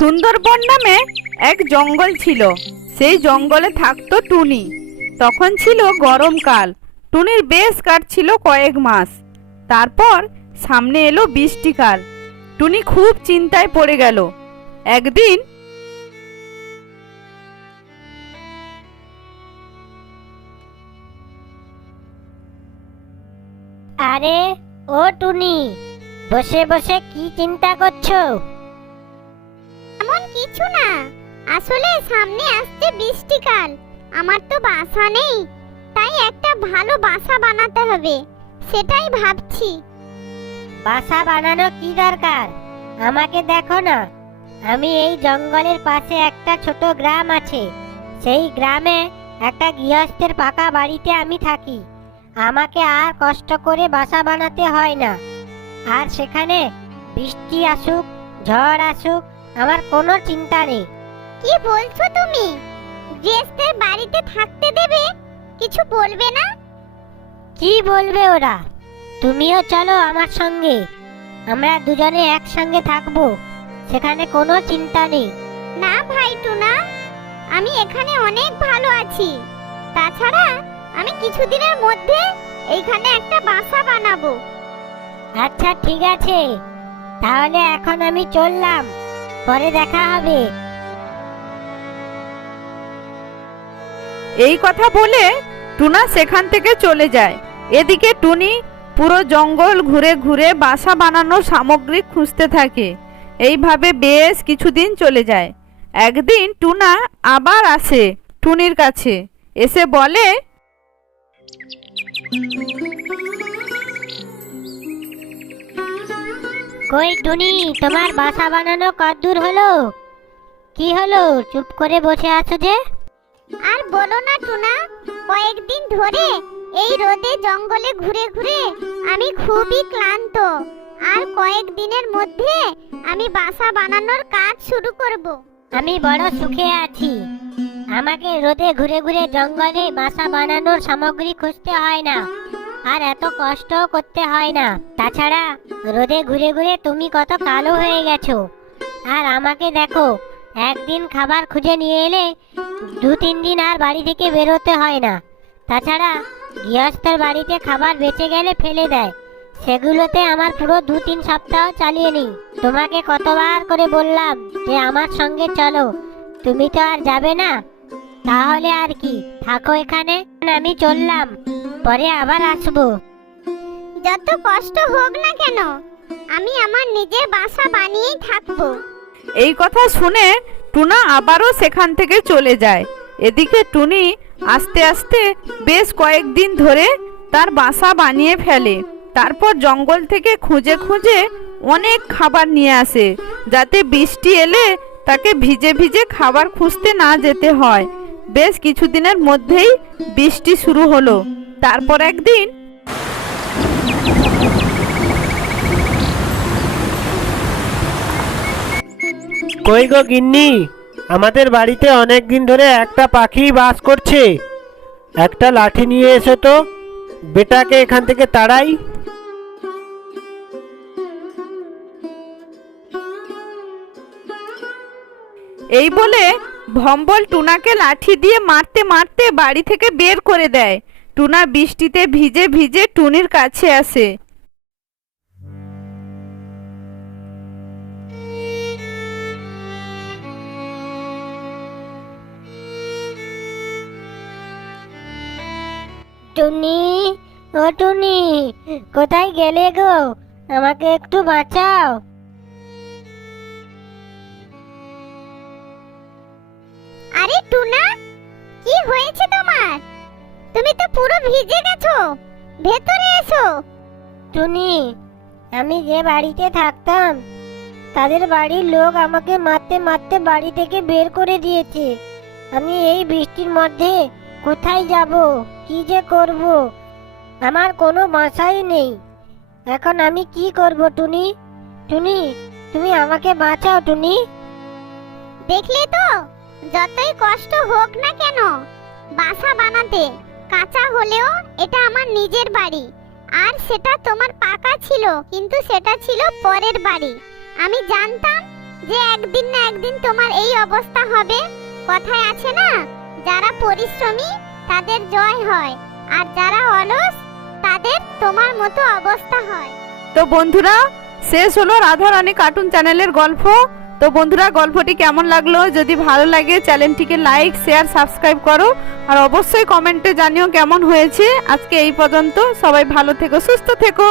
সুন্দরবন নামে এক জঙ্গল ছিল। সেই জঙ্গলে থাকতো টুনি। তখন ছিল গরমকাল। টুনির বেশ কাটছিল কয়েক মাস। তারপর সামনে এলো বৃষ্টিকাল। টুনি খুব চিন্তায় পড়ে গেল। একদিন আরে ও টুনি, বসে বসে কি চিন্তা করছো? এমন কিছু না, আসলে সামনে আসছে বৃষ্টিকাল। আমার তো বাসা নেই, তাই একটা ভালো বাসা বানাতে হবে, সেটাই ভাবছি। বাসা বানানো কি দরকার? আমাকে দেখো না, আমি এই জঙ্গলের পাশে একটা ছোট গ্রাম আছে, সেই গ্রামে একটা গৃহস্থের পাকা বাড়িতে আমি থাকি। আমাকে আর কষ্ট করে বাসা বানাতে হয় না। আর সেখানে বৃষ্টি আসুক, ঝড় আসুক, আমার কোনো চিন্তা নেই। কি বলছো তুমি? গৃহস্থের বাড়িতে থাকতে দেবে? কিছু বলবে না? কি বলবে ওরা? তুমিও চলো আমার সঙ্গে, আমরা দুজনে একসঙ্গে থাকবো, সেখানে কোনো চিন্তা নেই। না ভাই টুনা, আমি এখানে অনেক ভালো আছি। তাছাড়া আমি কিছুদিনের মধ্যে এইখানে একটা বাসা বানাবো। আচ্ছা ঠিক আছে, তাহলে এখন আমি চললাম, পরে দেখা হবে। এই কথা বলে টুনা সেখান থেকে চলে যায়। এদিকে টুনি পুরো জঙ্গল ঘুরে ঘুরে বাসা বানানোর সামগ্রী খুঁজতে থাকে। এইভাবে বেশ কিছুদিন চলে যায়। একদিন টুনা আবার আসে টুনির কাছে, এসে বলে, কই টুনি, তোমার বাসা বানানো কতদূর হলো? কি হলো, চুপ করে বসে আছো যে? আর বলো না টুনা, কয়েকদিন ধরে এই রোদে জঙ্গলে ঘুরে ঘুরে আমি খুবই ক্লান্ত। আর কয়েকদিনের মধ্যে আমি বাসা বানানোর কাজ শুরু করব। আমি বড় সুখে আছি। আমাকে রোদে ঘুরে ঘুরে জঙ্গলে বাসা বানানোর সামগ্রী খুঁজতে হয় না, আর এত কষ্টও করতে হয় না। তাছাড়া রোদে ঘুরে ঘুরে তুমি কত কালো হয়ে গেছো। আর আমাকে দেখো, একদিন খাবার খুঁজে নিয়ে এলে 2-3 দিন আর বাড়ি থেকে বেরোতে হয় না। তাছাড়া গৃহস্থের বাড়িতে খাবার বেঁচে গেলে ফেলে দেয়, সেগুলোতে আমার পুরো 2-3 সপ্তাহ চালিয়ে নিই। তোমাকে কতবার করে বললাম যে আমার সঙ্গে চলো, তুমি তো আর যাবে না। তাহলে আর কি, থাকো এখানে, আমি চললাম, পরে আবার আসবো। যত কষ্ট হোক না কেন, আমি আমার নিজের বাসা বানিয়েই থাকবো। এই কথা শুনে টুনা আবারও সেখান থেকে চলে যায়। এদিকে টুনি আস্তে আস্তে বেশ কয়েকদিন ধরে তার বাসা বানিয়ে ফেলে। তারপর জঙ্গল থেকে খুঁজে খুঁজে অনেক খাবার নিয়ে আসে, যাতে বৃষ্টি এলে তাকে ভিজে ভিজে খাবার খুঁজতে না যেতে হয়। বেশ কিছুদিনের মধ্যেই বৃষ্টি শুরু হলো। তারপর একদিন কই গো গিন্নি, আমাদের বাড়িতে অনেক দিন ধরে একটা পাখি বাস করছে। একটা লাঠি নিয়ে এসো তো, বেটাকে এখান থেকে তাড়াই। এই বলে ভম্বল টুনাকে লাঠি দিয়ে মারতে মারতে বাড়ি থেকে বের করে দেয়। টুনা বৃষ্টিতে ভিজে ভিজে টুনির কাছে আসে। টুনি, ও টুনি, কোথায় গেলে গো? আমাকে একটু বাঁচাও। আরে টুনা, কি হয়েছে তোমার? তুমি তো পুরো ভিজে গেছো, ভেতরে এসো। টুনি, আমি যে বাড়িতে থাকতাম, তাদের বাড়ির লোক আমাকে মারতে মারতে বাড়ি থেকে বের করে দিয়েছে। আমি এই বৃষ্টির মধ্যে কোথায় যাব, কি যে করব, আমার কোনো বাসাই নেই। এখন আমি কি করব টুনি? টুনি, তুমি আমাকে বাঁচাও টুনি। দেখলে তো, যতই কষ্ট হোক না কেন, বাসা বানাতে কাঁচা হলেও এটা আমার নিজের বাড়ি। আর সেটা তোমার পাকা ছিল, কিন্তু সেটা ছিল পরের বাড়ি। আমি জানতাম যে একদিন না একদিন তোমার এই অবস্থা হবে। কথায় আছে না, যারা পরিশ্রমী তাদের জয় হয়, আর যারা অলস তাদের তোমার মতো অবস্থা হয়। তো বন্ধুরা, শেষ হলো রাধারানী কার্টুন চ্যানেলের গল্প। তো বন্ধুরা, গল্পটি কেমন লাগলো? যদি ভালো লাগে চ্যানেলটিকে লাইক, শেয়ার, সাবস্ক্রাইব করো, আর অবশ্যই কমেন্টে জানিও কেমন হয়েছে। আজকে এই পর্যন্ত, সবাই ভালো থেকো, সুস্থ থেকো।